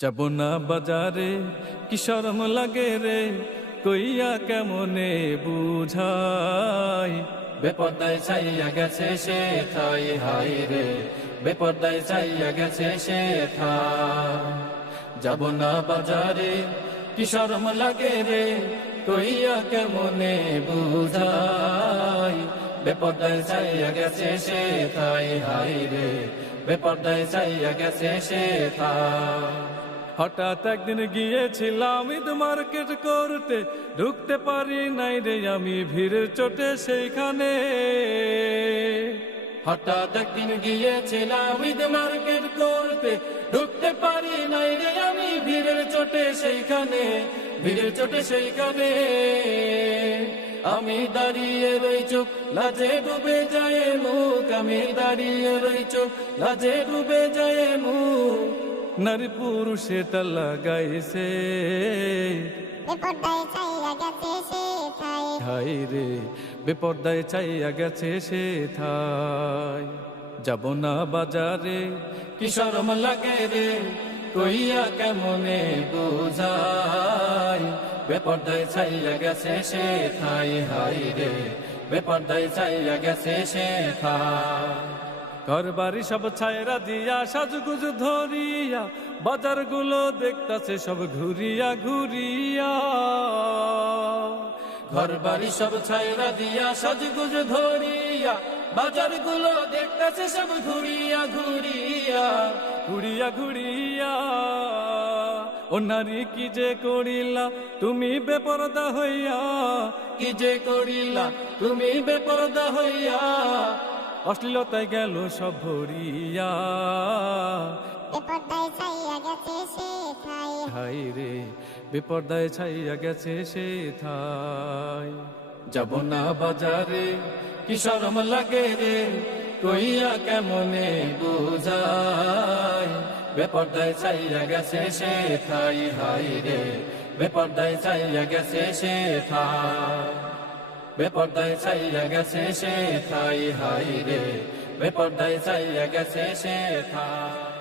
যাব না বাজারে কি শরম লাগে রে, কইয়া কেমনে বুঝাই। বেপরদায় ছাইয়া গেছে সে ঠাই, হাই রে বেপরদায় ছাইয়া গেছে সে ঠাই। যাব না বাজারে কি শরম লাগে রে, কইয়া কেমনে বুঝাই। বেপরদায় ছাইয়া গেছে সে ঠাই, হাই রে বেপরদায় ছাইয়া গেছে সে ঠাই। হঠাৎ একদিন গিয়েছিলাম ঈদ মার্কেট করতে, ঢুকতে পারি নাই রে আমি ভিড়ের চোটে সেইখানে। হঠাৎ একদিন গিয়েছিলাম ঈদ মার্কেট করতে, ঢুকতে পারি নাই রে আমি ভিড়ের চোটে সেইখানে, ভিড়ের চোটে সেইখানে। আমি দাঁড়িয়ে রই চুপ, লাজে ডুবে যায় মুখ, আমি দাঁড়িয়ে রই চুপ, লাজে ডুবে যায় মুখ। নারী পুরুষে তা লাগাইছে, বেপরদায় ছাইয়া গেছে সে ঠাই। হাই রে বেপরদায় চাইয়া গেছে সে ঠাই। যাব না বাজারে কি শরম লাগে রে, কইয়া কেমনে বুঝাই। বেপরদায় ছাইয়া গেছে সে ঠাই, হাই রে বেপরদায় ছাইয়া গেছে সে ঠাই। ঘর বাড়ি সব ছায়রা দিয়া সাজগুজ ধরিয়া, বাজার গুলো দেখতাছে সব ঘুরিয়া ঘুরিয়া। ঘর বাড়ি সব ছাইরা দিয়া সাজগুজ ধরিয়া, বাজার গুলো দেখতেছে সব ঘুরিয়া ঘুরিয়া, ঘুরিয়া ঘুরিয়া। ও নারী কি যে করিলা তুমি বেপরদা হইয়া, কি যে করিলা তুমি বেপরদা হইয়া। অশ্লীলতায় গেল সব ভরিয়া। বেপরদায় ছাইয়া গেছে সে ঠাই। হাই রে বেপরদায় ছাইয়া গেছে সে ঠাই। যাব না বাজারে কি শরম লাগে রে, কইয়া কেমনে বুঝাই। বেপরদায় ছাইয়া গেছে সে ঠাই, হাই রে বেপরদায় ছাইয়া গেছে সে ঠাই। বেপরদায় ছাইয়া গেছে সে ঠাই, হাই রে বেপরদায় ছাইয়া গেছে সে ঠাই।